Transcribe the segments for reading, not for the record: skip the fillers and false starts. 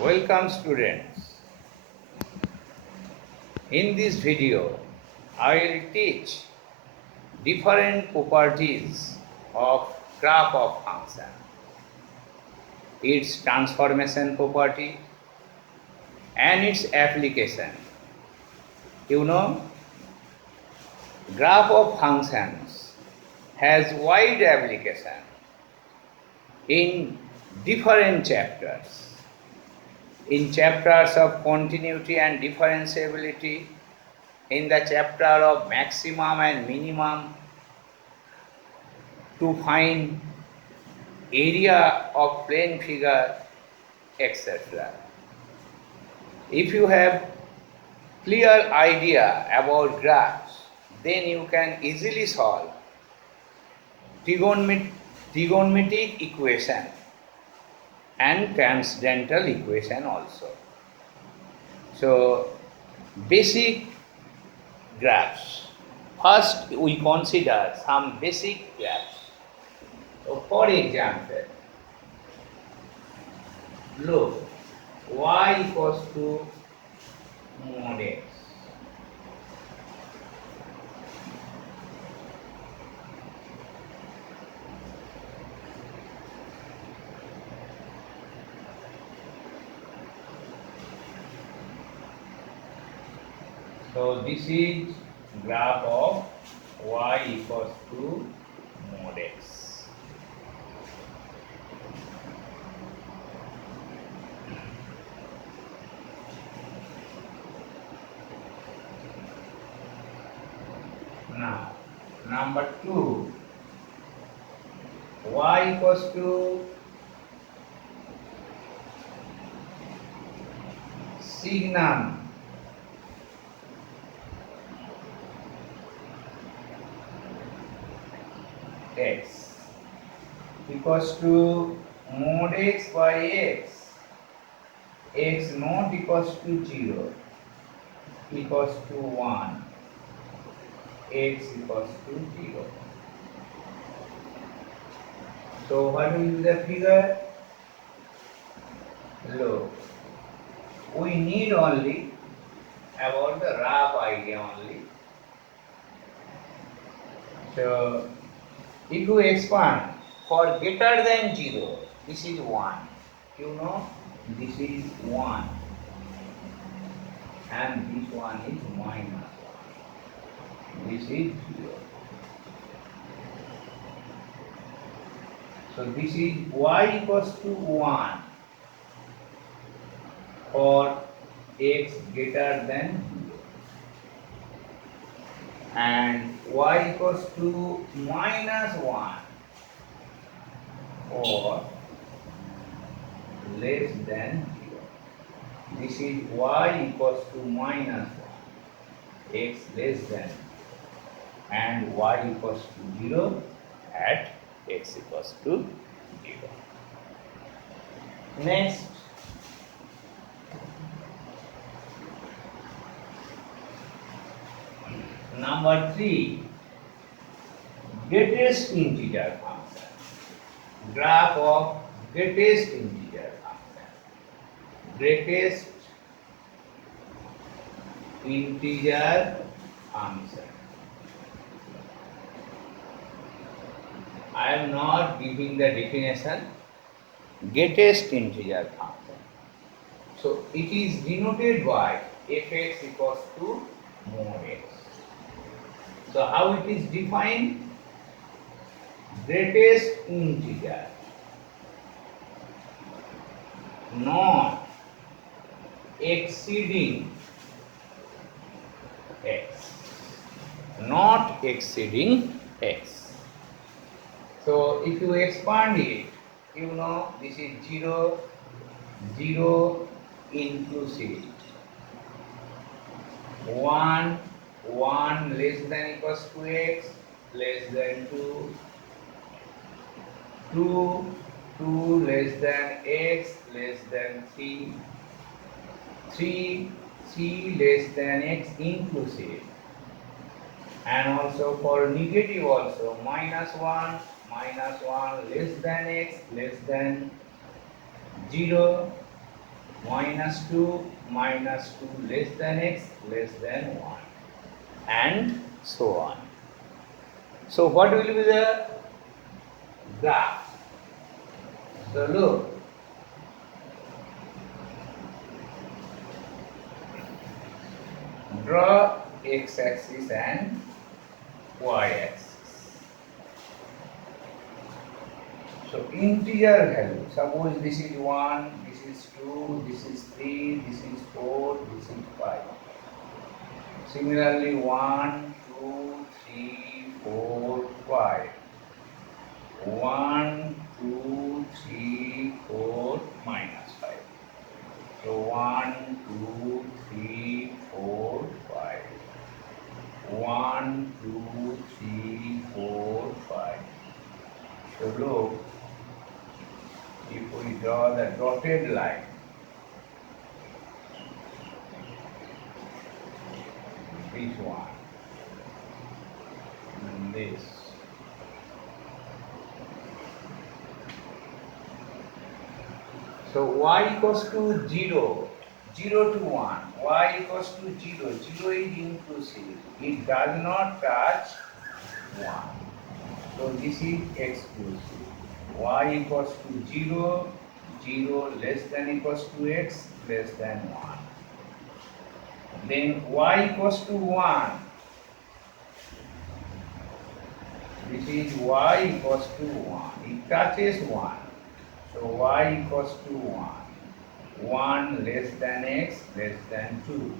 Welcome students. In this video, I will teach different properties of graph of function, its transformation property and its application. You know, graph of functions has wide application in different chapters. In chapters of continuity and differentiability, in the chapter of maximum and minimum, to find area of plane figure, etc. If you have clear idea about graphs, then you can easily solve trigonometric equation and transcendental equation also. So, basic graphs. First, we consider some basic graphs. So, for example, look, y equals to mod x. So, this is graph of y equals to mod x. Now, number 2, y equals to signum x equals to mod x by x not equals to 0 equals to 1, x equals to 0. So what will be the figure? Look, we need only about the rough idea only. So if you expand for greater than 0, this is 1. You know, this is 1 and this one is minus 1. This is 0. So this is y equals to 1 for x greater than 0 and y equals to minus 1 or less than 0. This is y equals to minus 1, x less than, and y equals to 0 at x equals to 0. Next, number 3, greatest integer function. Graph of greatest integer function. Greatest integer function. I am not giving the definition. Greatest integer function. So it is denoted by fx equals to mod x. So how it is defined? Greatest integer not exceeding x. Not exceeding x. So if you expand it, you know this is 0, 0 inclusive. 1, 1 less than equals to x, less than 2, 2, 2 less than x, less than 3, 3, 3 less than x inclusive, and also for negative also minus 1, less than x, less than 0, minus 2 less than x less than 1, and so on. So what will be the graph? So look, draw x-axis and y-axis. So integer value, suppose this is 1, this is 2, this is 3, this is 4, this is 5. Similarly 1, 2, 3, 4, 5. 1, 2, 3, 4, minus 5. So 1, 2, 3, 4, 5. 1, 2, 3, 4, 5. So look, if we draw the dotted line, this one, and this. So y equals to 0, 0 to 1, y equals to 0, 0 is inclusive, it does not touch 1. So this is exclusive. Y equals to 0, 0 less than equals to x less than 1. Then y equals to 1. This is y equals to 1. It touches 1. So y equals to 1. 1 less than x less than 2.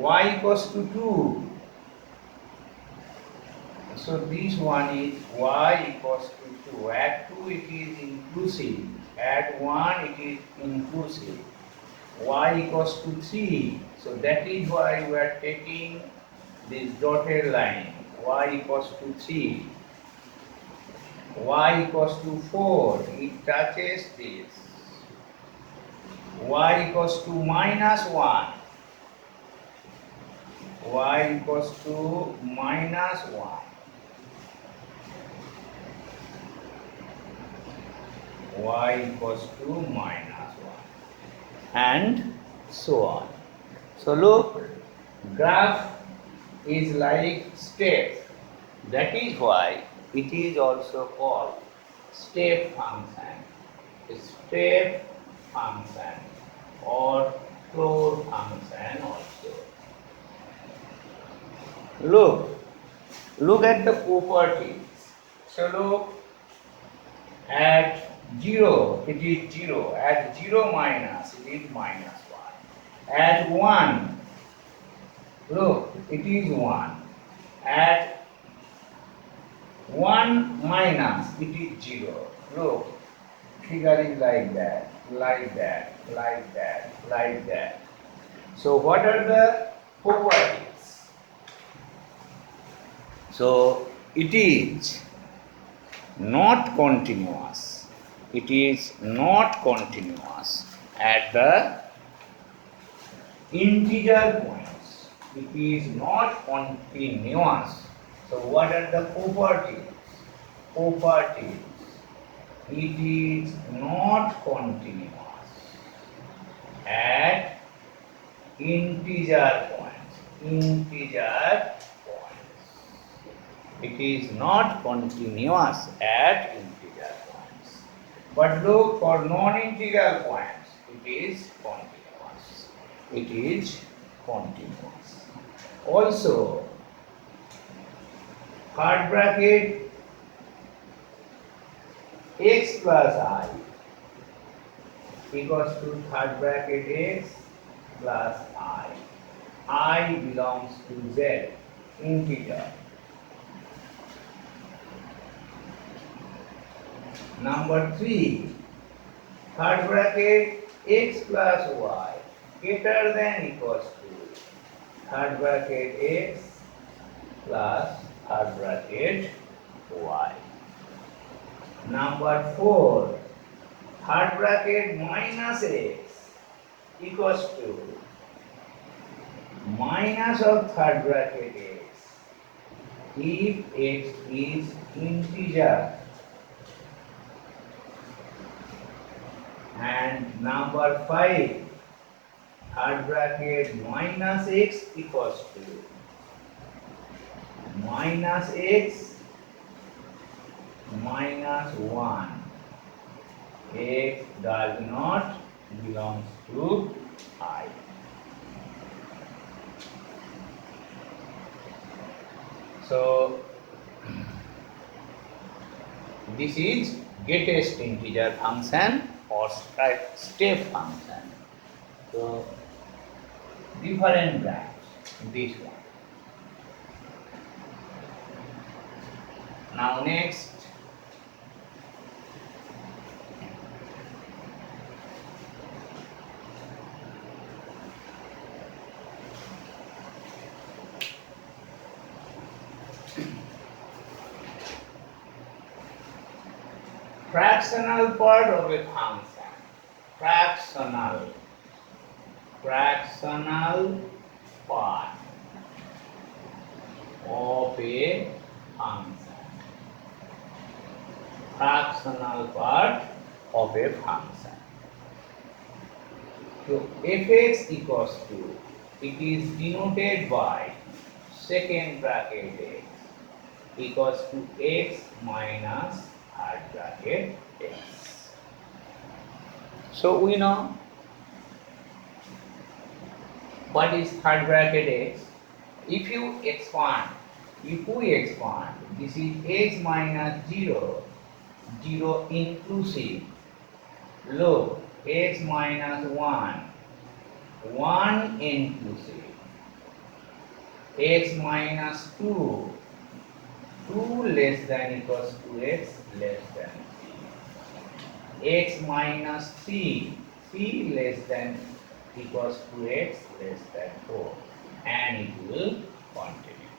Y equals to 2. So this one is y equals to 2. At 2 it is inclusive. At 1 it is inclusive. Y equals to 3. So that is why we are taking this dotted line. Y equals to 3. Y equals to 4. It touches this. Y equals to minus 1. Y equals to minus 1. Y equals to minus 1, and so on. So look, graph is like step. That is why it is also called step function, step function or floor function also. Look at the properties. So look, at 0 it is 0, at 0 minus it is minus 1, at 1 look it is 1, at 1 minus it is 0. Look, figure is like that, like that, like that, like that. So what are the properties? So it is not continuous. It is not continuous at the integer points. It is not continuous. So what are the properties? Properties. It is not continuous at integer points. Integer points. It is not continuous at integer points. But look, for non-integral points, it is continuous. It is continuous. Also, third bracket x plus I equals to third bracket x plus I. I belongs to Z, integer. Number 3, third bracket x plus y greater than equals to third bracket x plus third bracket y. Number 4, third bracket minus x equals to minus of third bracket x if x is integer and and number 5 third bracket minus x equals to minus x minus 1. X does not belongs to I. So this is greatest integer function or step function. So different branch, this one. Now next, fractional part of a function. Fractional part of a function. Fractional part of a function. So fx equals to, it is denoted by second bracket x equals to x minus third bracket x. So we know what is third bracket x. If we expand, this is x minus 0, 0 inclusive. Look, x minus 1, 1 inclusive. X minus 2, 2 less than equals to x less than 3. X minus 3, 3 less than equals to x less than 4. And it will continue.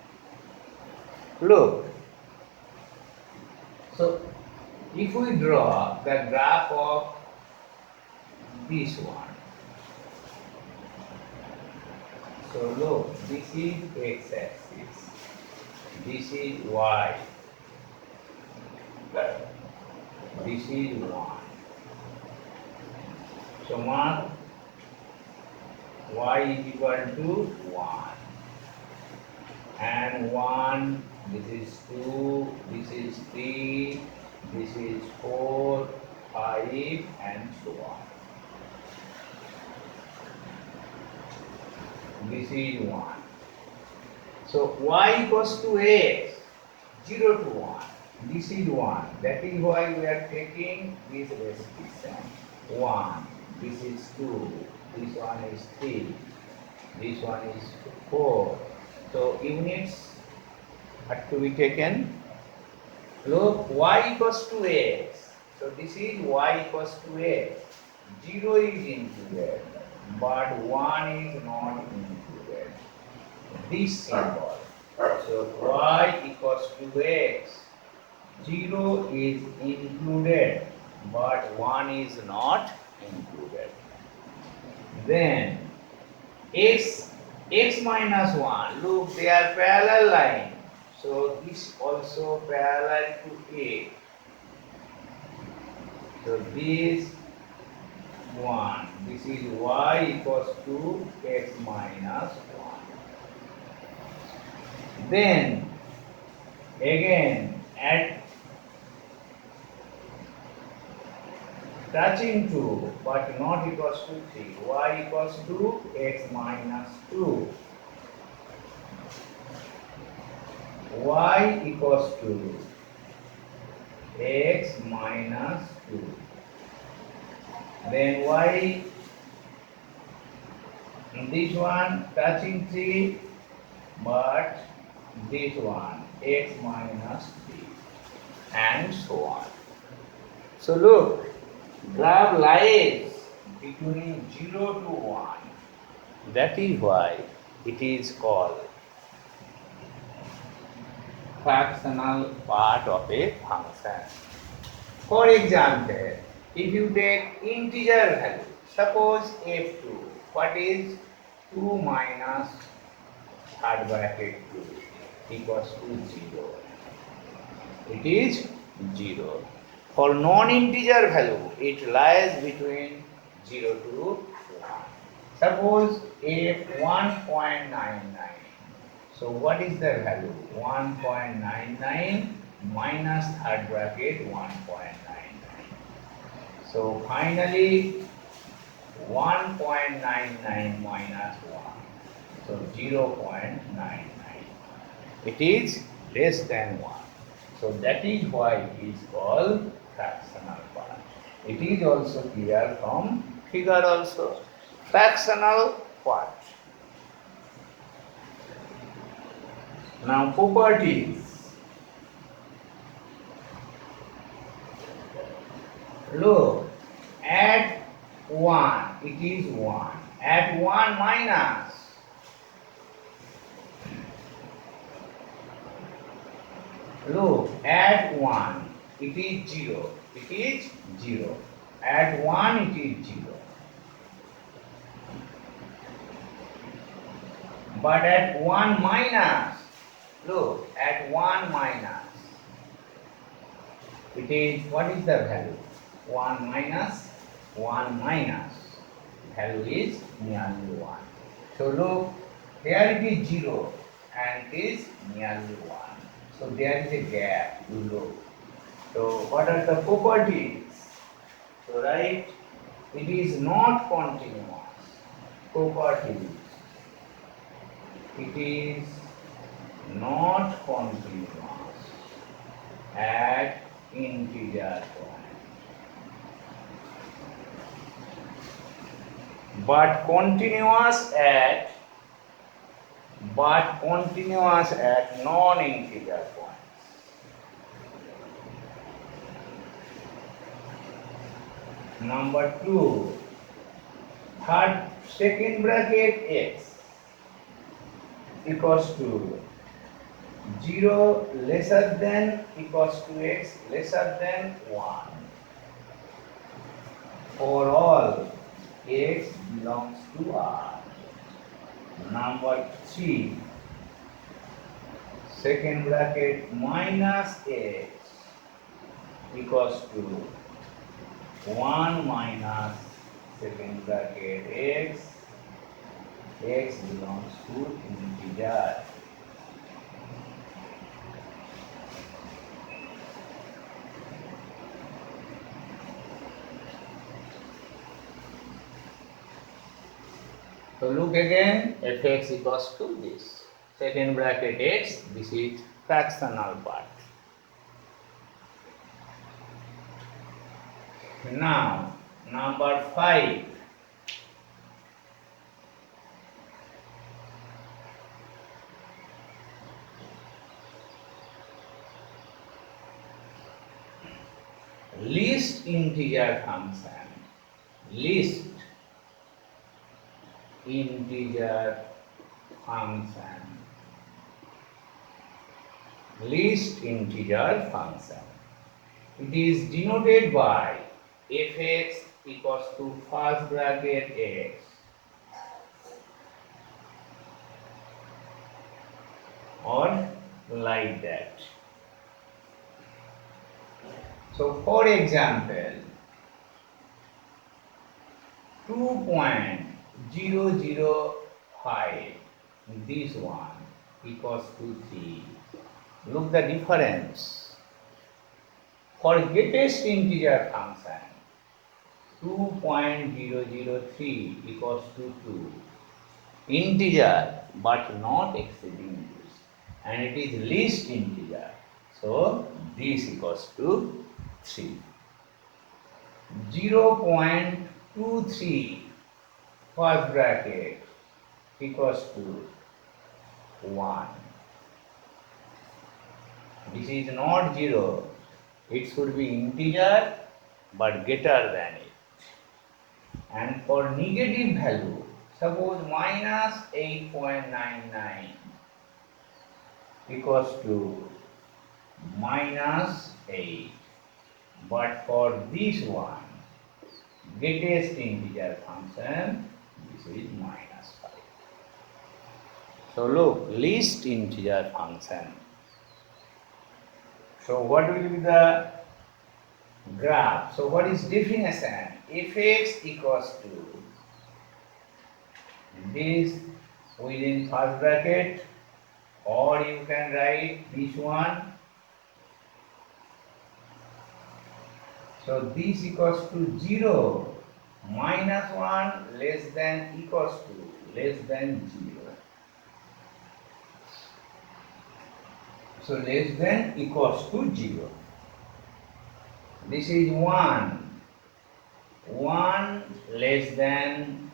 Look. So, if we draw the graph of this one. So look, this is x-axis. This is y. This is 1. So mark y is equal to 1. And 1, this is 2, this is 3, this is 4, 5, and so on. This is 1. So y equals to x, 0 to 1. This is 1. That is why we are taking this restriction. 1. This is 2. This one is 3. This one is 4. So units are to be taken. Look, y equals to x. So this is y equals to x. 0 is included, but 1 is not included. This symbol. So y equals to x. 0 is included, but 1 is not included. Then x minus 1. Look, they are parallel line. So this also parallel to A. So this 1. This is y equals to x minus 1. Then again at touching 2 but not equals to 3. Y equals to x minus 2. Y equals to x minus 2. Then y, this one touching 3, but this one x minus 3, and so on. So look, graph lies between 0 to 1. That is why it is called fractional part of a function. For example, if you take integer value, suppose f2, what is 2 minus third bracket 2 equals to 0. It is 0. For non-integer value, it lies between 0 to 1. Suppose if 1.99. So what is the value? 1.99 minus third bracket 1.99. So finally 1.99 minus 1. So 0.99. It is less than 1. So that is why it is called fractional part. It is also clear from figure also. Fractional part. Now properties. Look, at 1 it is 1. At 1 minus. Look, at 1 it is 0. It is 0. At 1 it is 0. But at 1 minus, look, at 1 minus, it is, what is the value? 1 minus, 1 minus, value is nearly 1. So look, here it is 0 and it is nearly 1. So there is a gap, you look. So what are the properties? So write, it is not continuous. Properties. It is not continuous at integer point, but continuous at non-integer points. Number 2, second bracket x equals to 0 lesser than equals to x lesser than 1 for all x belongs to R. Number 3, second bracket minus x equals to 1 minus second bracket x belongs to integer. So look again, fx equals to this. Second bracket x, this is fractional part. Now, number 5. Least integer function. Least integer function. Least integer function. It is denoted by fx equals to first bracket x or like that. So for example, 2.005, this one equals to 3. Look the difference. For greatest integer function, 2.003 equals to 2. Integer but not exceeding this. And it is least integer. So this equals to 3. 0.23 first bracket equals to 1. This is not 0. It should be integer but greater than it. And for negative value, suppose minus 8.99 equals to minus 8. But for this one, greatest integer function, this is minus 5. So look, least integer function. So what will be the graph? So what is definition? fx equals to this within first bracket, or you can write this one. So this equals to 0, minus 1 less than equals to less than 0. So less than equals to 0. This is 1. 1 less than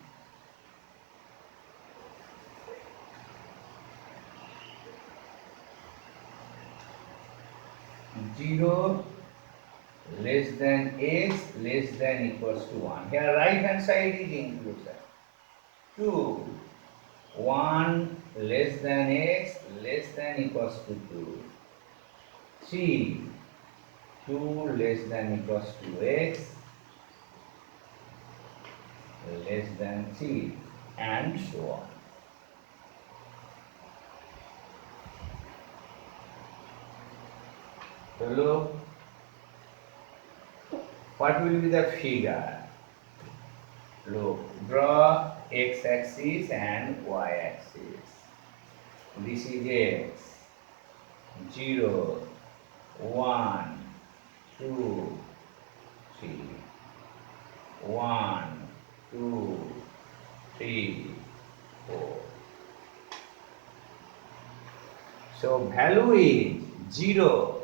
0 less than x less than equals to 1. Here right hand side is inclusive. 2. 1 less than x less than equals to 2. 3. 2 less than equals to x less than 3, and so on. So look, what will be the figure? Look, draw x-axis and y-axis. This is x, 0, 1, 2, 3, 1, 2, 3, 4. So value is 0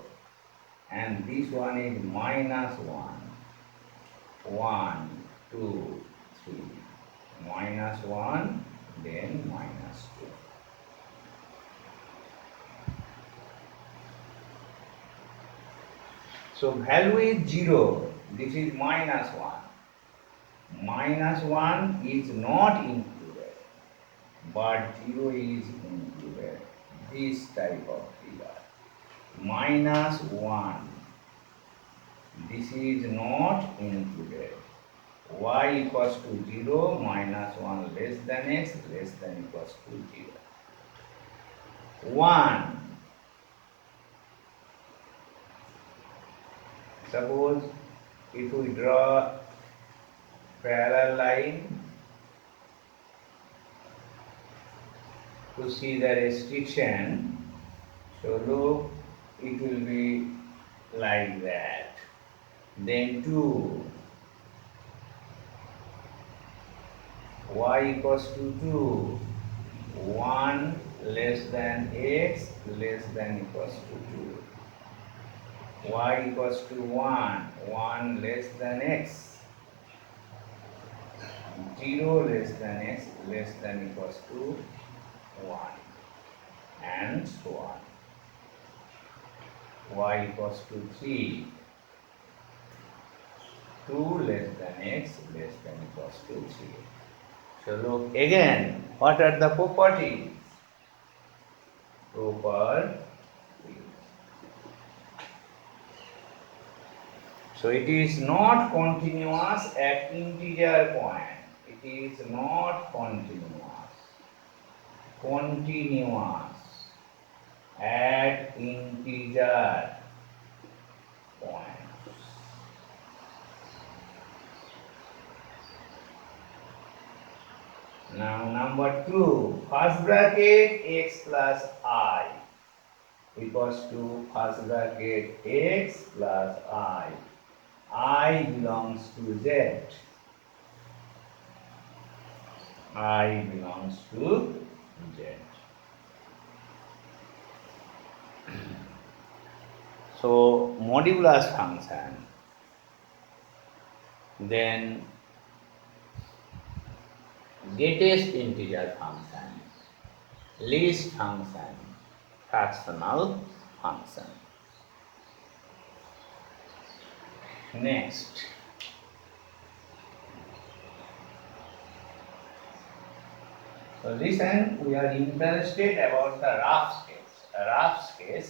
and this one is minus 1. 1, 2, 3. Minus 1, then minus 2. So value is 0. This is minus 1. Minus 1 is not included, but 0 is included. This type of figure. Minus 1. This is not included. Y equals to 0, minus 1 less than x less than equals to 0. 1. Suppose if we draw parallel line to see the restriction, so look, it will be like that. Then 2, y equals to 2, 1 less than x less than equals to 2, y equals to 1, 1 less than x, 0 less than x less than equals to 1, and so on. Y equals to 3, 2 less than x less than equals to 3. So look again, what are the properties? Properties. So it is not continuous at integer point. It is not continuous. Continuous at integer point. Now number 2, first bracket x plus I equals to first bracket x plus I belongs to z. I belongs to z. So modulus function, then greatest integer function, least function, fractional function. Next, so listen, we are interested about the rough sketch. A rough sketch.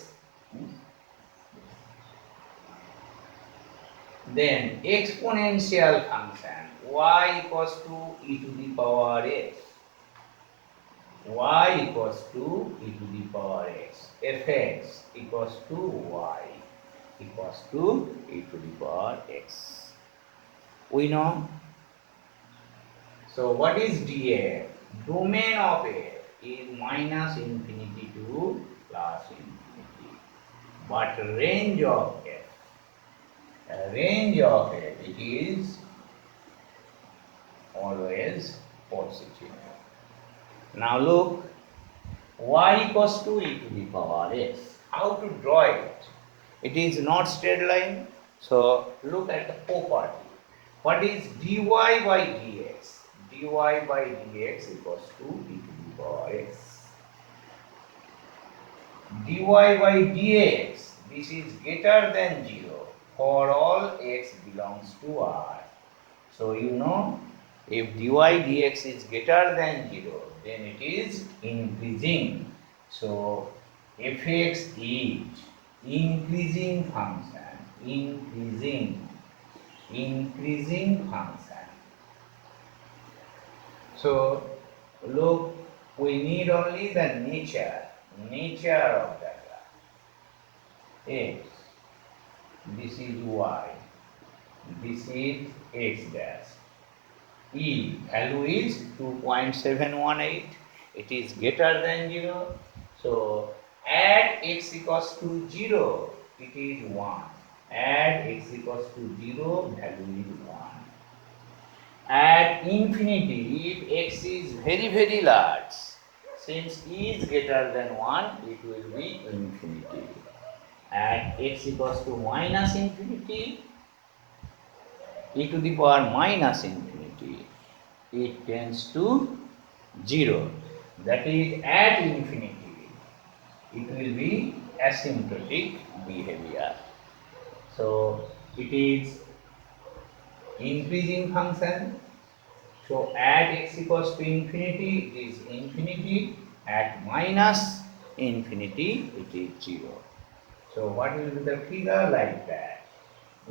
Then exponential function y equals to e to the power x. Y equals to e to the power x. Fx equals to y equals to e to the power x. We know. So what is df? Domain of f is minus infinity to plus infinity. But range of f, it is always positive. Now look, y equals to e to the power x. How to draw it? It is not straight line. So look at the property. What is dy by dx? Dy by dx equals to e to the power x. Dy by dx, this is greater than 0 for all x belongs to R. So you know, if dy dx is greater than 0, then it is increasing. So fx is increasing function, increasing function. So look, we need only the nature of the graph. X, this is y, this is x dash. E value is 2.718. It is greater than 0. So add x equals to 0, it is 1. Add x equals to 0, value is 1. At infinity, if x is very large, since e is greater than 1, it will be infinity. At x equals to minus infinity, e to the power minus infinity, it tends to 0. That is, at infinity, it will be asymptotic behavior. So it is increasing function. So at x equals to infinity, it is infinity. At minus infinity, it is 0. So what will be the figure like that?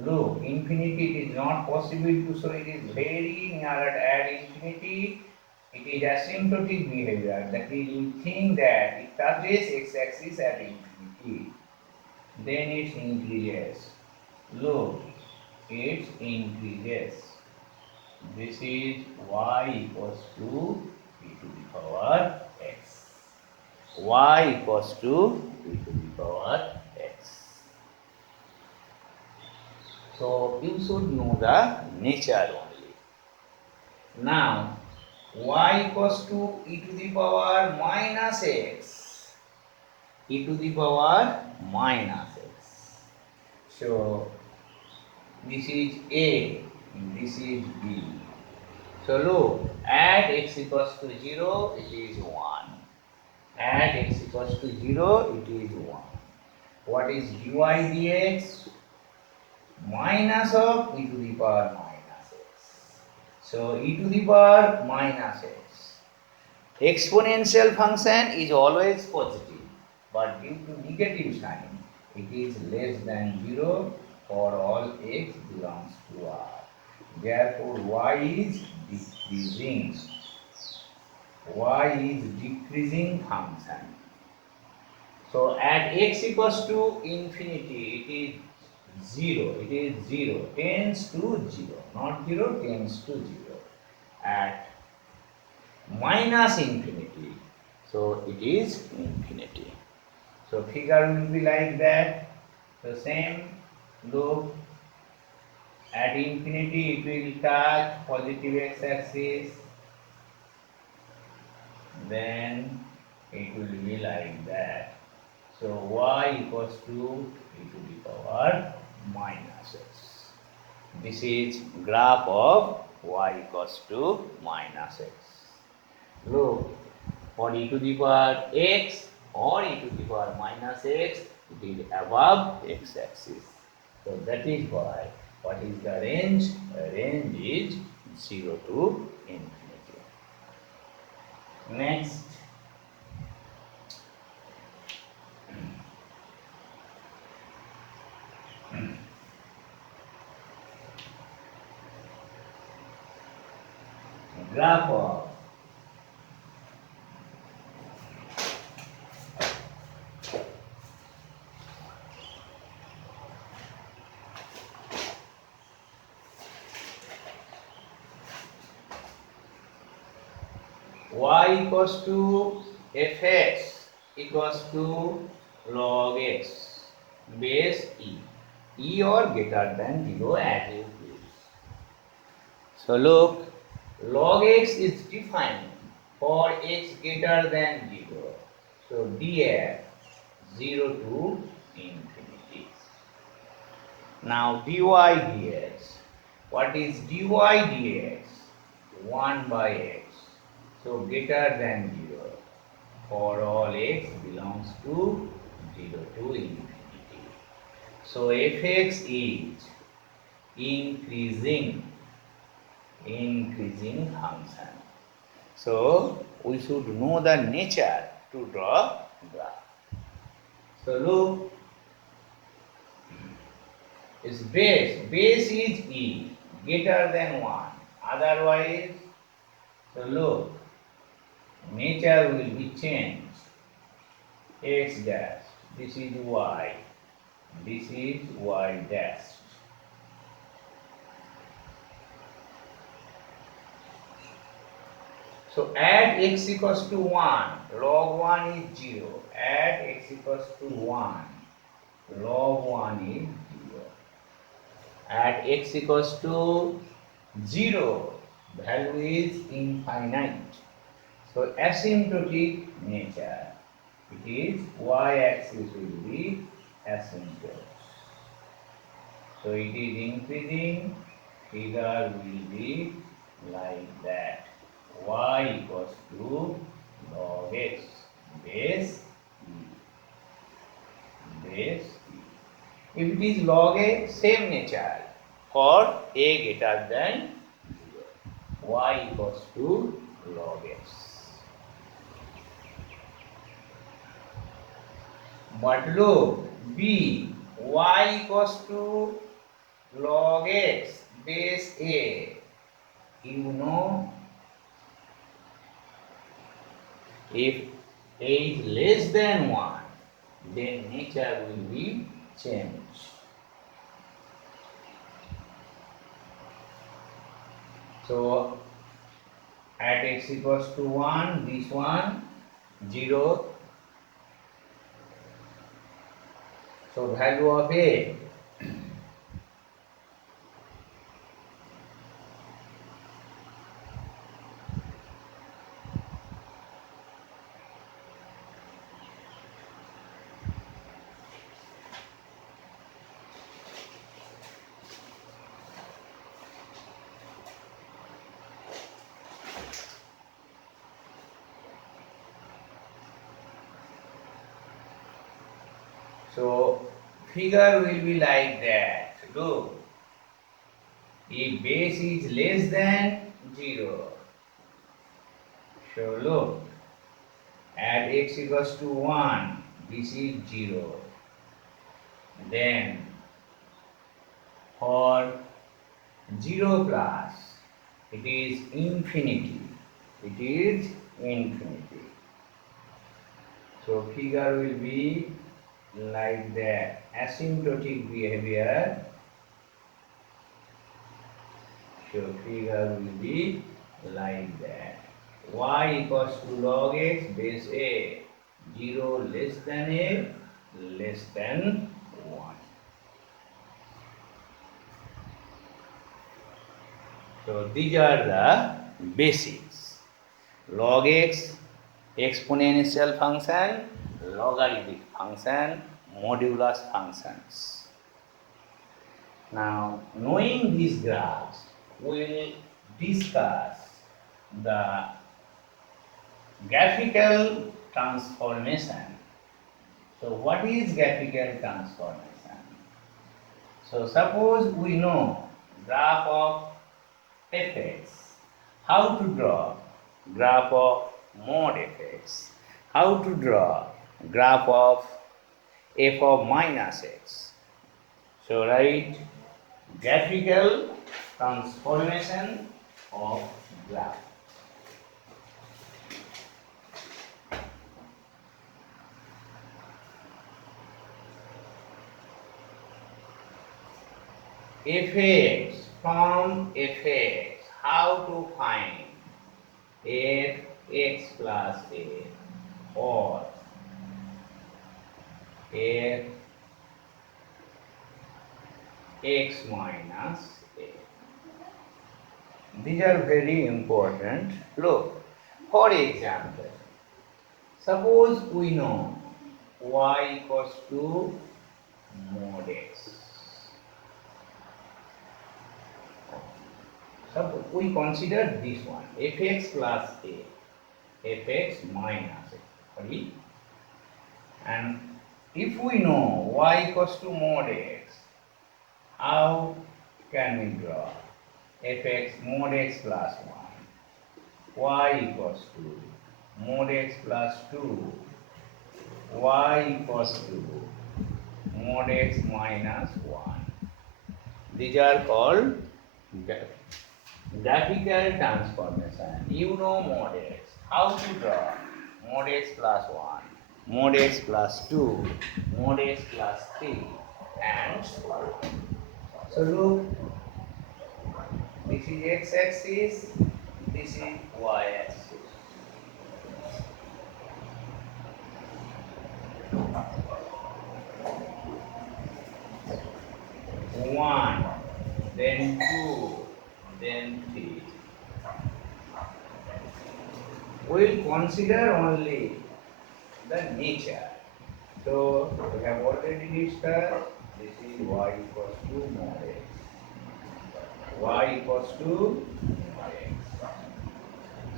Look, infinity, it is not possible to show, it is very near at infinity. It is asymptotic behavior. That is, you think that it touches x-axis at infinity, then it increases. Look, it increases. This is y equals to e to the power x. Y equals to e to the power x. So you should know the nature only. Now y equals to e to the power minus x. E to the power minus x. So this is A, this is B. So look, at x equals to 0, it is 1. At x equals to 0, it is 1. What is dy dx? Minus of e to the power minus x. So e to the power minus x. Exponential function is always positive, but due to negative sign, it is less than 0 for all x belongs to R. Therefore, y is decreasing. Y is decreasing function. So at x equals to infinity, it is 0. It is 0. Tends to 0. Not 0, tends to 0. At minus infinity, so it is infinity. So figure will be like that. So same, look, at infinity it will touch positive x-axis, then it will be like that. So y equals to e to the power minus x. This is graph of y equals to minus x. Look, for e to the power x or e to the power minus x, it is above x-axis. So that is why, what is the range? Range is 0 to infinity. Next, graph of y equals to fx equals to log x base e or greater than 0 as you please. So look, log x is defined for x greater than 0. So df 0 to infinity. Now dy dx. What is dy dx? 1 by x. So greater than 0 for all x belongs to 0 to infinity. So fx is increasing function. So we should know the nature to draw graph. So look, its base is e greater than 1. Otherwise, so look, nature will be changed. X dash, this is y, this is y dash. So add x equals to 1, log 1 is 0. Add x equals to 1, log 1 is 0. At x equals to 0, value is infinite. So asymptotic nature. It is y-axis will be asymptotic. So it is increasing, figure will be like that. Y equals to log x base e. Base e. If it is log a, same nature for a greater than 0. Y equals to log x. But look, b, y equals to log x base a. You know, if a is less than 1, then nature will be changed. So at x equals to 1, this one 0. So value of a so figure will be like that. Look, if base is less than 0, so look, at x equals to 1, this is 0. Then for 0 plus, it is infinity. It is infinity. So figure will be like that. Asymptotic behavior. So figure will be like that. Y equals to log x base a. 0 less than a, less than 1. So these are the basics. Log x, exponential function, logarithmic function, modulus functions. Now, knowing these graphs, we will discuss the graphical transformation. So, what is graphical transformation? So, suppose we know graph of fx, how to draw graph of mod fx, how to draw graph of f of minus x. So, write graphical transformation of graph. Fx, from fx, how to find f x plus a or f x minus a. These are very important. Look, for example, suppose we know y equals to mod x. Suppose we consider this one, fx plus a, fx minus a. Sorry. And if we know y equals to mod x, how can we draw fx mod x plus 1, y equals to mod x plus 2, y equals to mod x minus 1. These are called graphical transformation. You know mod x. How to draw mod x plus 1, mod x plus 2, mod x plus 3, and so on. So look, this is x-axis, this is y-axis. One, then two, then three. We'll consider only the nature. So we have already discussed this is y equals to mod x. Y equals to mod x.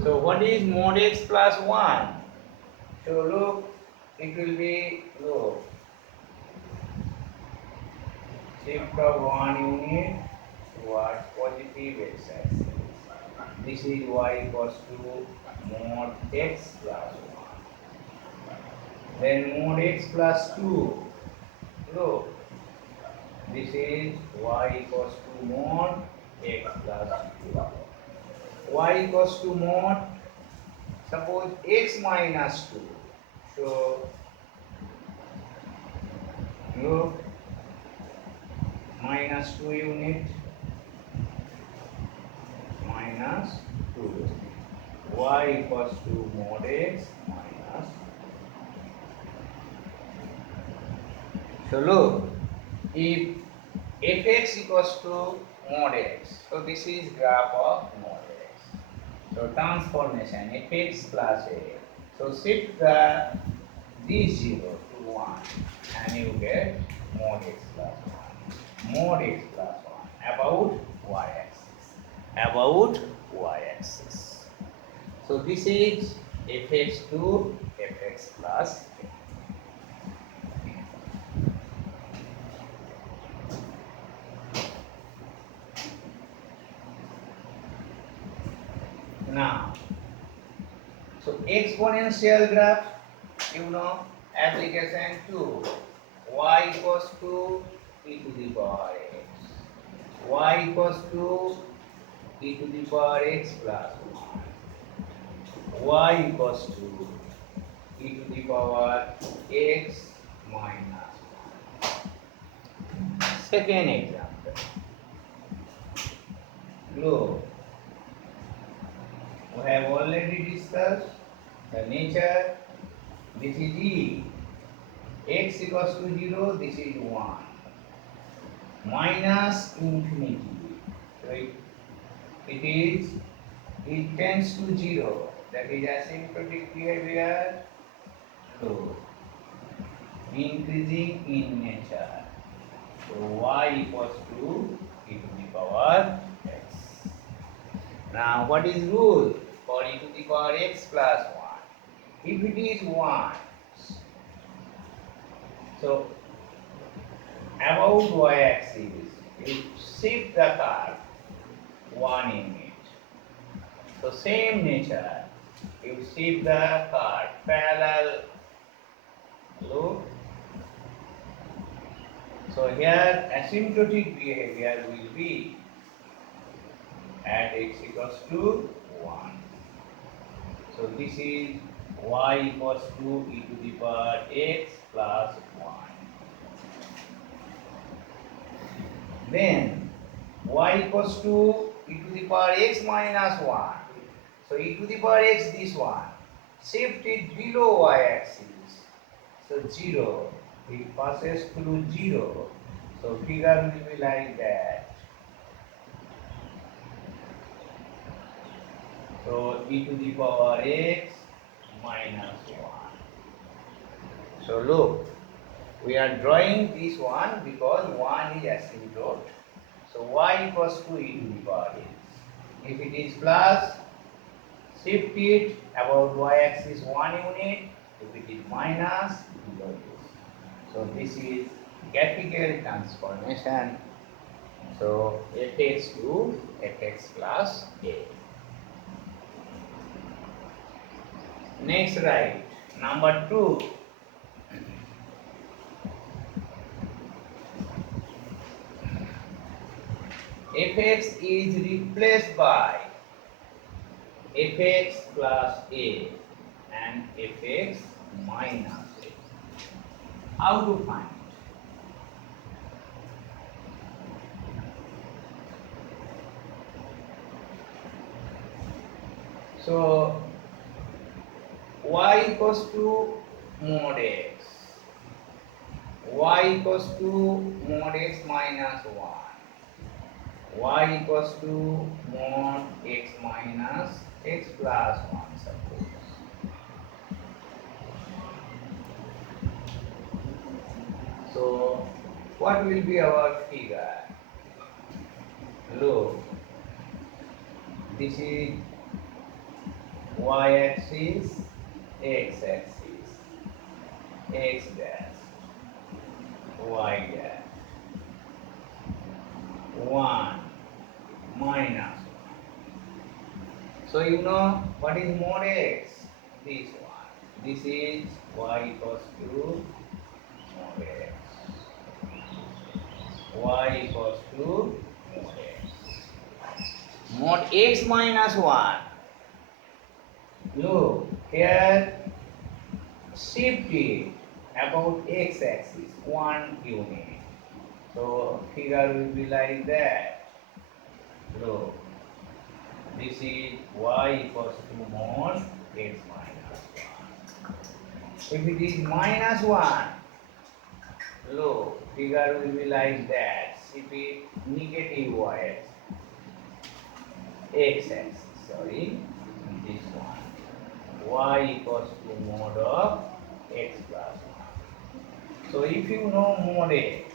So what is mod x plus 1? So look, it will be, look, shift of 1 unit towards positive x-axis. This is y equals to mod x plus 1. Then mod x plus 2. Look, this is y equals to mod x plus 2. Y equals to mod, suppose x minus 2. So, look, minus 2 unit, minus 2. Y equals to mod x minus. So look, if fx equals to mod x, so this is graph of mod x. So transformation fx plus a. So shift the d0 to 1 and you get mod x plus 1. Mod x plus 1 about y-axis. About y-axis. So this is fx to fx plus a. Now, so exponential graph, you know, application 2, y equals to e to the power x, y equals to e to the power x plus 1, y equals to e to the power x minus 1. Second example, look, we have already discussed the nature. This is e, x equals to 0, this is 1, minus infinity. So it tends to 0, that is asymptotic behavior. So increasing in nature. So y equals to e to the power x. Now what is rule for e to the power x plus 1? If it is 1, so about y-axis, you shift the curve 1 unit. So same nature, you shift the curve parallel. Look. So here asymptotic behavior will be at x equals to 1. So this is y equals to e to the power x plus 1. Then y equals to e to the power x minus 1. So e to the power x, this one. Shift it below y-axis. So 0. It passes through 0. So figure will be like that. So e to the power x minus 1. So look, we are drawing this one because 1 is asymptote. So y equals to e to the power x. If it is plus, shift it about y-axis 1 unit. If it is minus, below this. So this is graphical transformation. So fx to fx plus a. Next, write number 2. Fx is replaced by fx plus a and fx minus a. How to find it? So y equals to mod x. Y equals to mod x minus 1. Y equals to mod x minus x plus 1, suppose. So what will be our figure? Look, this is y-axis, x-axis, x dash, y dash, 1 minus 1. So you know what is mod x? This one. This is y equals to mod x. Y equals to mod x. Mod x minus 1. Look, here shift it about x-axis 1 unit. So figure will be like that. Look, this is y equals to mod x minus 1. If it is minus 1, look, figure will be like that. Shift it negative y x-axis, sorry, this one. Y equals to mod of x plus 1. So if you know mod x,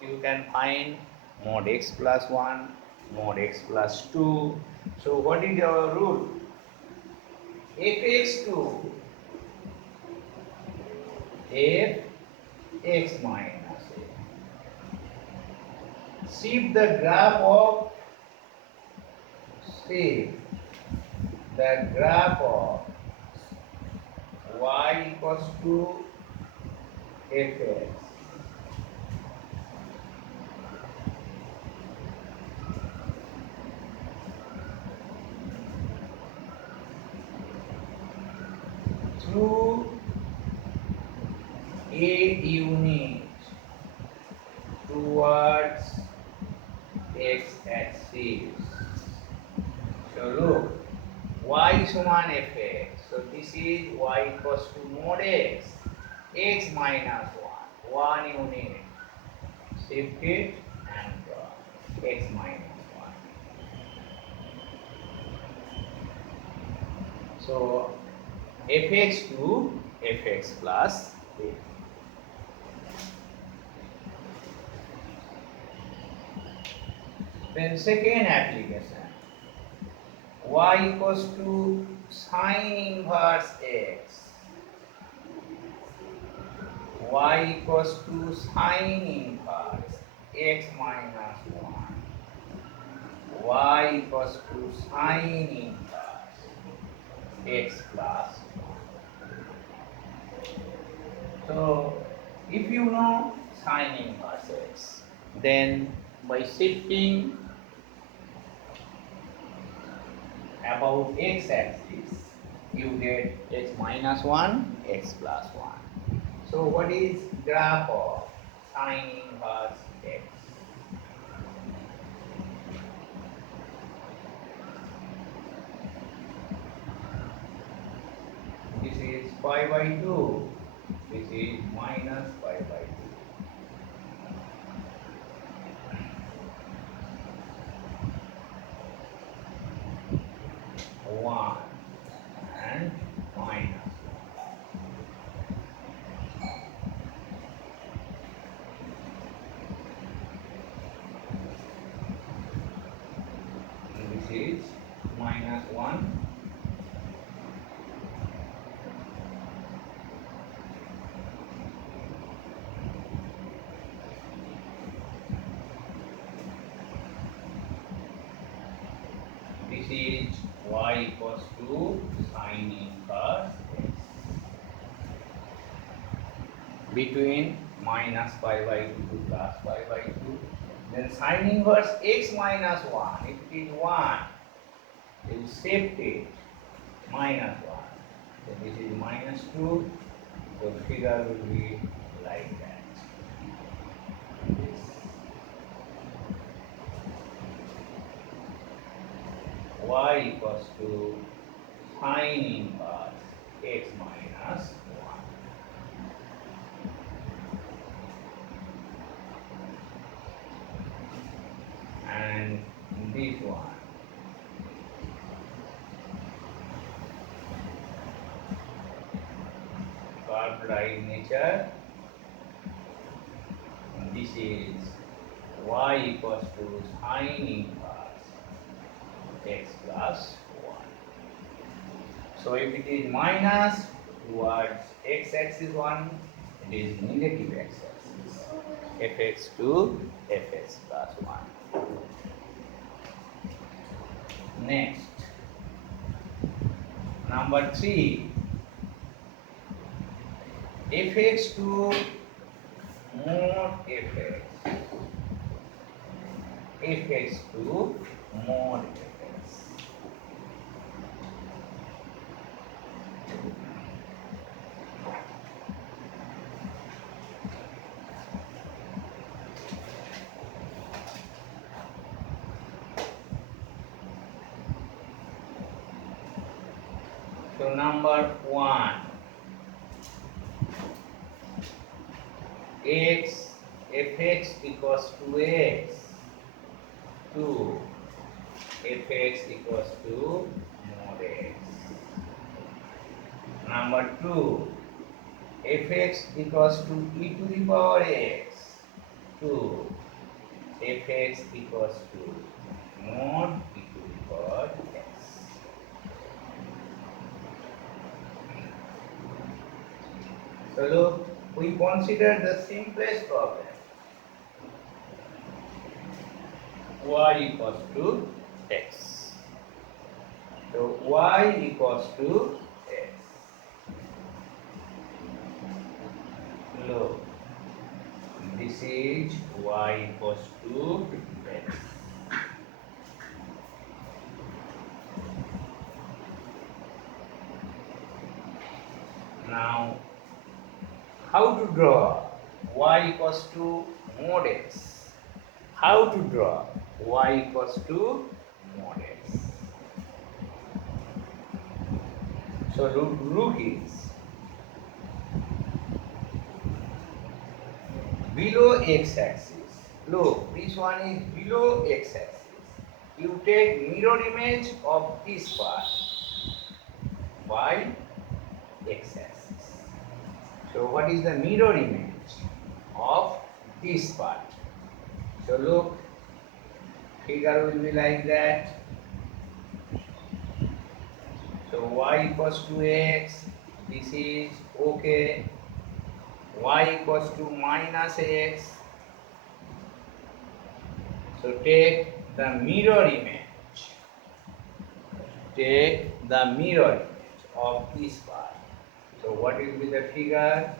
you can find mod x plus 1, mod x plus 2. So what is our rule? fx2 f x minus a. Shift the graph of y equals to fx. Through a unit towards x-axis. So look, y suman fx. So this is y equals to mod x, x minus 1, 1 unit. Shift it and draw x minus 1. So fx to fx plus a. Then second application, y equals to sine inverse x. Y equals to sine inverse x minus 1. Y equals to sine inverse x plus 1. So if you know sine inverse x, then by shifting about x-axis, you get x minus 1, x plus 1. So what is graph of sine inverse x? is pi by 2. This is minus pi by 2. 1 and minus 1. And this is minus 1. This is y equals to sin inverse x. Between minus pi by 2 to plus pi by 2. Then sin inverse x minus 1. If it is 1, it is shifted minus 1. So this is minus 2. So figure will be like that. This. Y equals to sin inverse x minus 1. And this one. Curved right nature. And this is y equals to sin inverse x plus 1. So if it is minus towards x-axis 1, it is negative x-axis, fx to fx plus 1. Next, number 3, fx to mod fx, fx to mod fx. So number 1, x, fx equals to x, 2, fx equals to mod x. Number 2, fx equals to e to the power x, 2, fx equals to mod e to the power x. So look, we consider the simplest problem. Y equals to x. So y equals to x. Look, this is y equals to x. Now, how to draw y equals to mod x? How to draw y equals to mod x? So look is below x-axis. Look, this one is below x-axis. You take mirror image of this part by x-axis. So what is the mirror image of this part? So look, figure will be like that. So y equals to x, this is okay. Y equals to minus x. So take the mirror image. Take the mirror image of this part. So what will be the figure?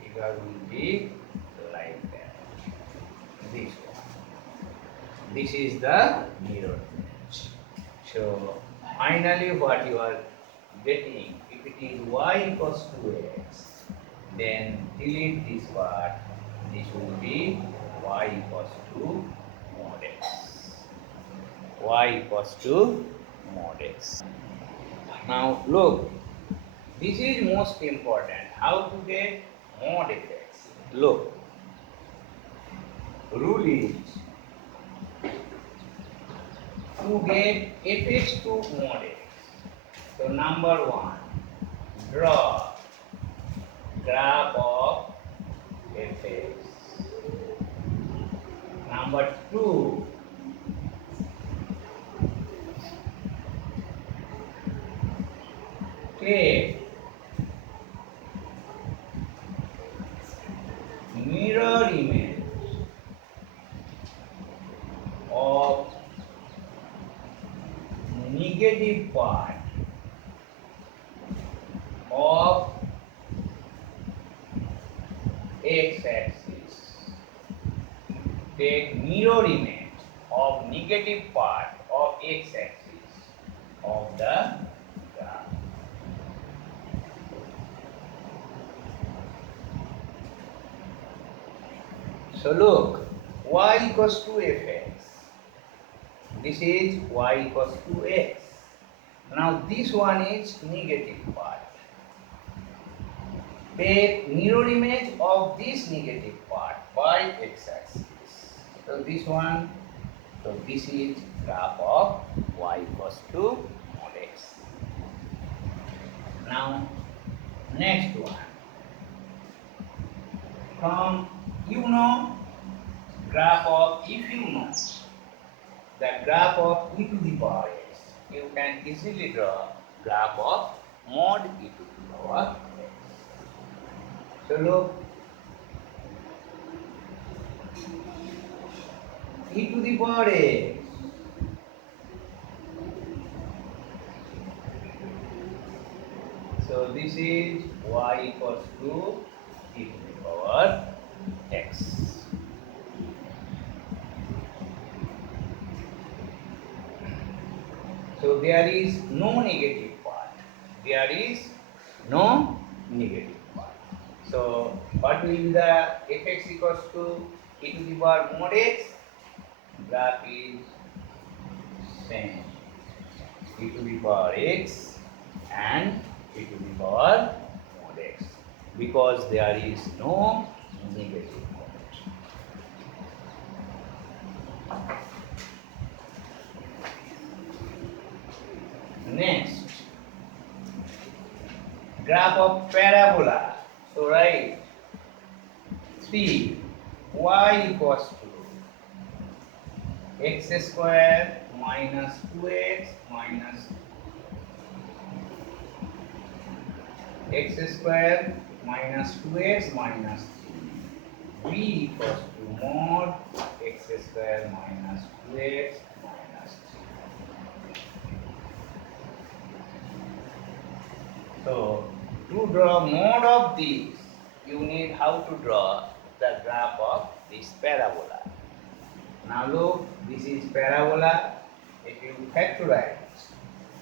Figure will be like that. This one. This is the mirror image. So finally what you are getting, if it is y equals to x, then delete this part. This will be y equals to mod x. Y equals to mod x. Now look, This is most important. How to get mod fx? Look, rule is to get fx to mod x. So number one, draw graph of fx. Number two, take mirror image of negative part of x-axis. Take mirror image of negative part of x-axis of the graph. So look, y equals to fx. This is y equals to x. Now this one is negative part. Take mirror image of this negative part by x-axis. So this one, so this is graph of y equals to mod x. Now next one. From graph of, if you know the graph of e to the power x, you can easily draw graph of mod e to the power x. So look, e to the power x. So this is y equals to e to the power x. So there is no negative part. There is no negative part. So what will be the fx equals to e to the power mod x? Graph is same. E to the power x and e to the power mod x, because there is no negative part. Next, graph of parabola. So write 3 y equals to x square minus 2x minus x square minus 2x minus 3. V equals to mod x square minus 2x minus 3. So to draw mod of this, you need how to draw the graph of this parabola. Now look, this is parabola. If you factorize,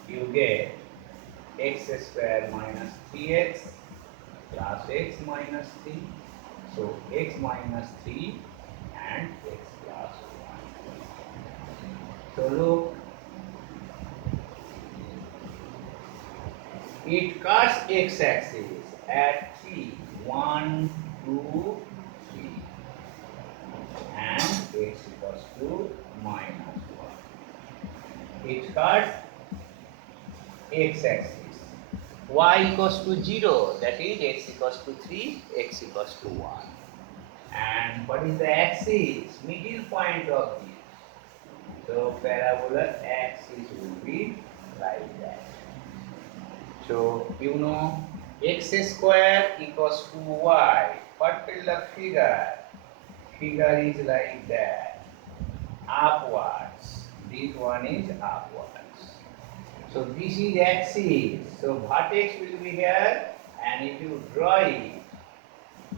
you get x square minus 3x plus x minus 3. So x minus 3 and x plus 1. So look, it cuts x-axis at 3, 1, 2, 3, and x equals to minus 1. It cuts x-axis. Y equals to 0, that is x equals to 3, x equals to 1. And what is the axis? Middle point of this. So parabola axis will be like that. So you know x square equals to y. What will the figure? Figure is like that. Upwards. This one is upwards. So this is axis. So vertex will be here, and if you draw it,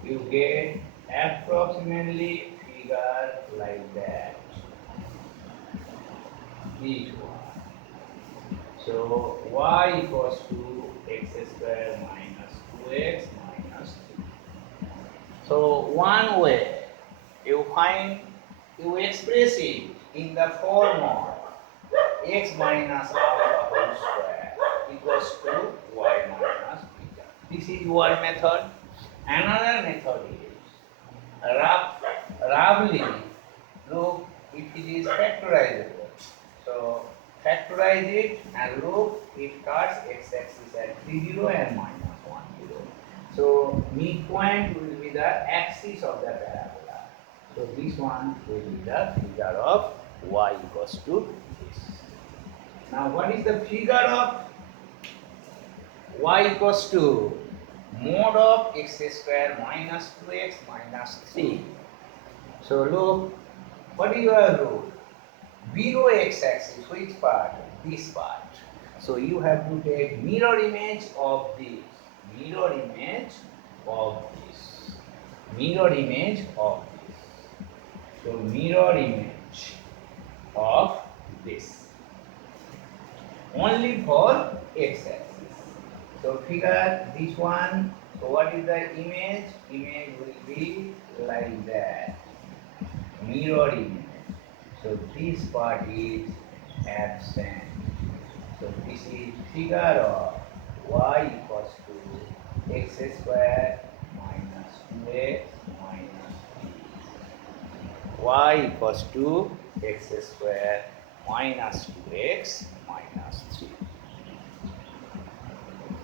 you get approximately figure like that. This one. So y equals to x square minus 2x minus 3. So one way you express it in the form of x minus alpha whole square equals to y minus beta. This is one method. Another method is roughly look if it is factorizable. So factorize it and look it cuts x-axis at 3, 0 and minus 1, 0. So midpoint will be the axis of the parabola. So this one will be the figure of y equals to this. Now what is the figure of y equals to mod of x square minus 2x minus 3. So look, what is your rule? Below x-axis, which part? This part. So you have to take mirror image of this. Mirror image of this. Mirror image of this. So mirror image of this. Only for x-axis. So figure this one. So what is the image? Image will be like that. Mirror image. So this part is absent. So this is figure of y equals to x square minus 2x minus 3. Y equals to x square minus 2x minus 3.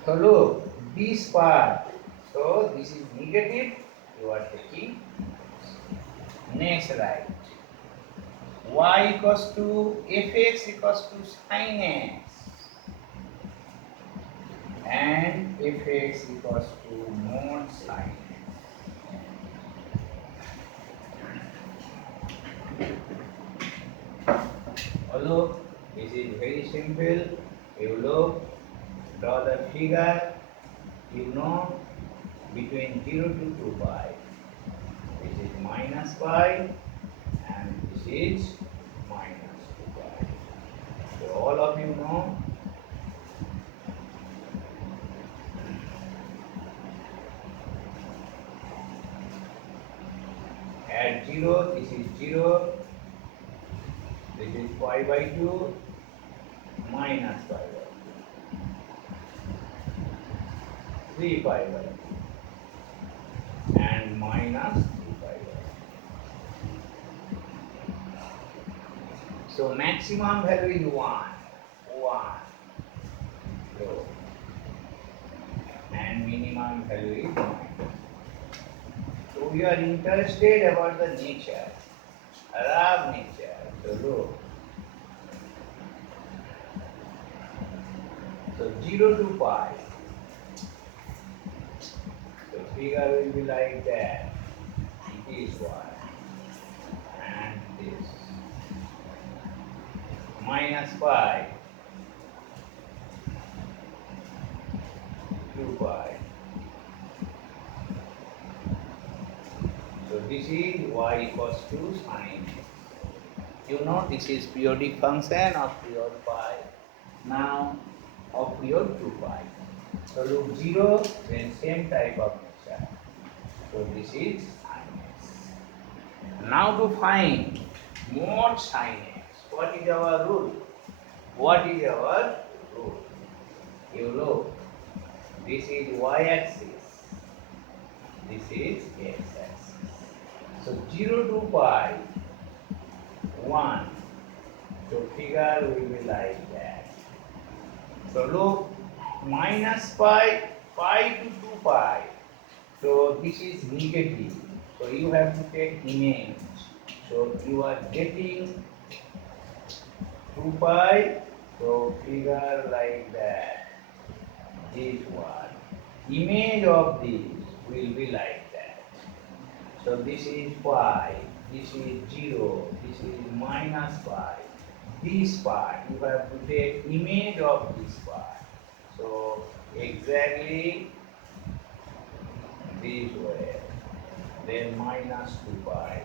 So look, this part, so this is negative, you are taking. Next right. Y equals to fx equals to sin x and fx equals to mod sin x. Although this is very simple, you look, draw the figure, you know between 0 to 2 pi. This is minus pi and this is minus 2 pi. So all of you know. At 0, this is 0, this is pi by 2, minus pi by 2, 3 pi by 2, and minus 3 pi by 2. So maximum value is 1, so, and minimum value is minus. So we are interested about the nature, Arab nature. So look. So 0 to pi. So figure will be like that. It is 1 and this. Minus pi. 2 pi. So this is y equals to sin x. You know this is periodic function of period pi. Now of period 2 pi. So look 0, then same type of nature. So this is sin x. Now to find mod sin x. What is our rule? What is our rule? You look. This is y-axis. This is x-axis. So 0 to pi, 1. So figure will be like that. So look, minus pi, pi to 2 pi. So this is negative. So you have to take image. So you are getting 2 pi. So figure like that. This one. Image of this will be like that. So this is pi, this is 0, this is minus pi. This part, you have to take image of this part. So exactly this way. Then minus 2 pi.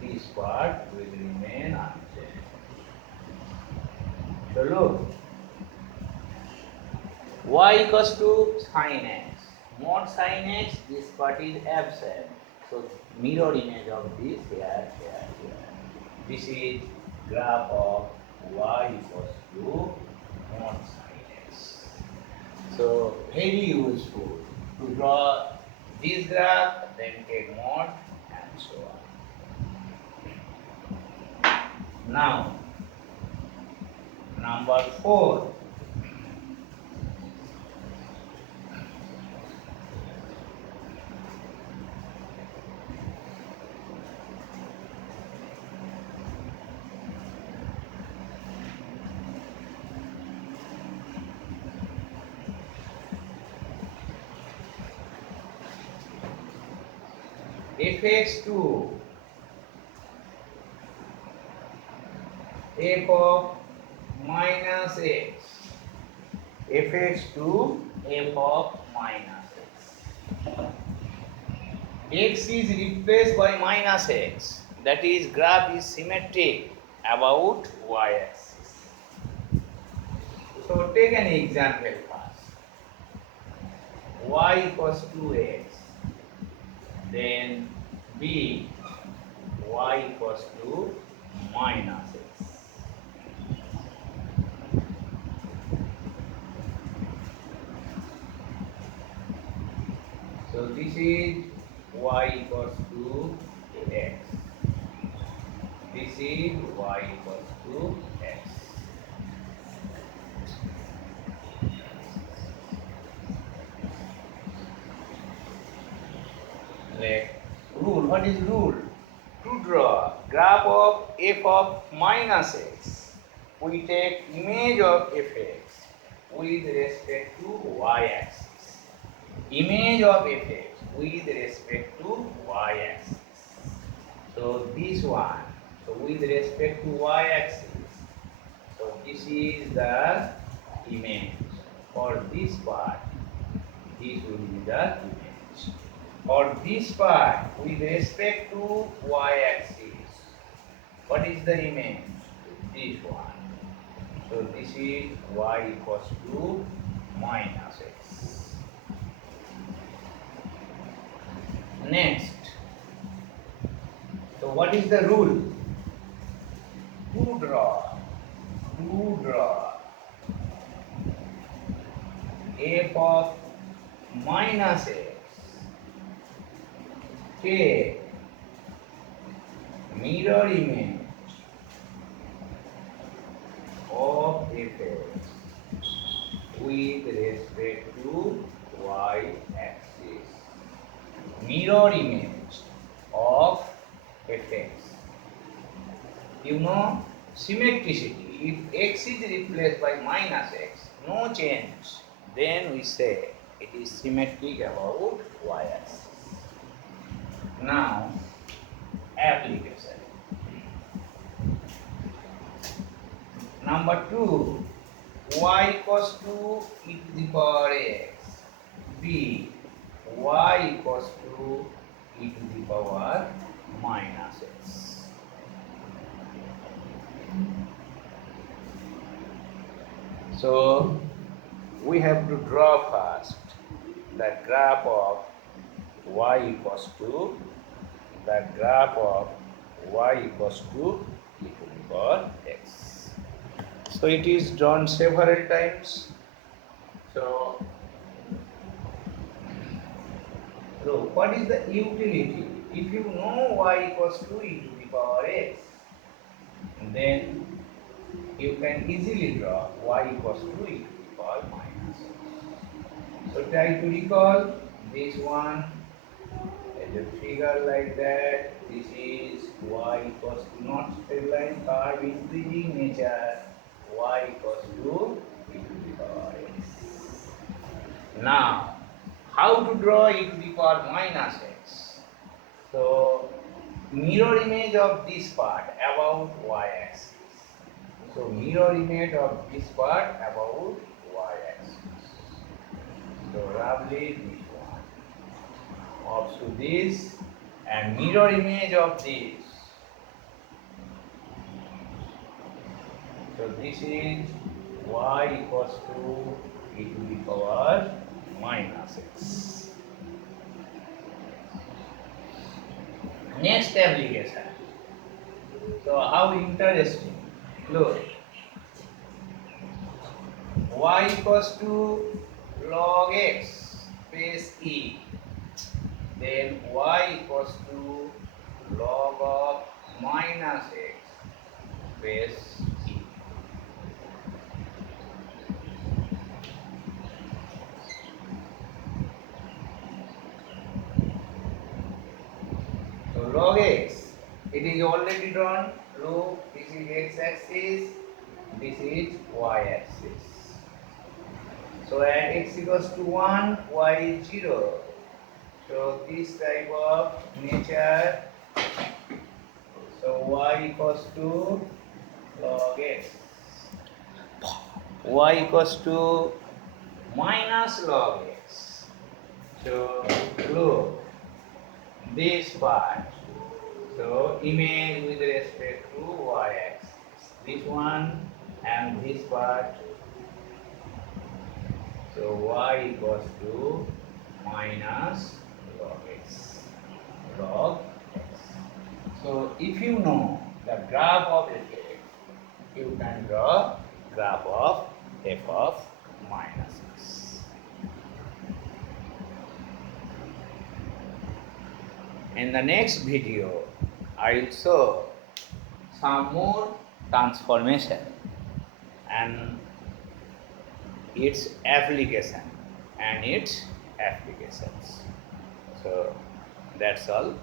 This part will remain unchanged. So look. Y equals to sin x. Mod sin x, this part is absent. So mirror image of this here. This is graph of y equals to mod sin x. So very useful. to draw this graph, then take mod and so on. Now, number 4. Fx2 f of minus x, fx2 f of minus x is replaced by minus x, that is graph is symmetric about y-axis. So take an example first. Y equals 2x, then b y equals to minus x. So this is y equals to x. This is y equals to x. Like rule, what is rule? To draw graph of f of minus x, we take image of fx with respect to y-axis. Image of fx with respect to y-axis. So this one, so with respect to y-axis, so this is the image. For this part, this will be the image. For this part, with respect to y-axis, what is the image? This one. So this is y equals to minus x. Next, so what is the rule? To draw f of minus x, take mirror image of fx with respect to y-axis. Mirror image of fx. You know symmetricity. If x is replaced by minus x, no change, then we say it is symmetric about y-axis. Now, application. Number 2, y equals to e to the power x, b y equals to e to the power minus x. So we have to draw first the graph of y equals to y equals to e to the power x. So it is drawn several times. So what is the utility? If you know y equals to e to the power x, then you can easily draw y equals to e to the power minus x. So try to recall this one as a figure like that. This is y equals to not straight line curve increasing nature, y equals to e to the power x. Now, how to draw e to the power minus x? So, mirror image of this part about y-axis. So, mirror image of this part about y-axis. So, roughly this one. Up to this and mirror image of this. So, this is y equals to e to the power minus x. Next application. So how interesting. Look. Y equals to log x. space e, then y equals to log of minus x space e. So log x, it is already drawn. Look, this is x-axis, this is y-axis. So at x equals to 1, y is 0. So this type of nature, so y equals to log x. Y equals to minus log x. So look, this part. So image with respect to y-axis. This one and this part. So y equals to minus log x. Log x. So if you know the graph of f, you can draw graph of f of minus x. In the next video, I will show some more transformation and its application and its applications. So that's all.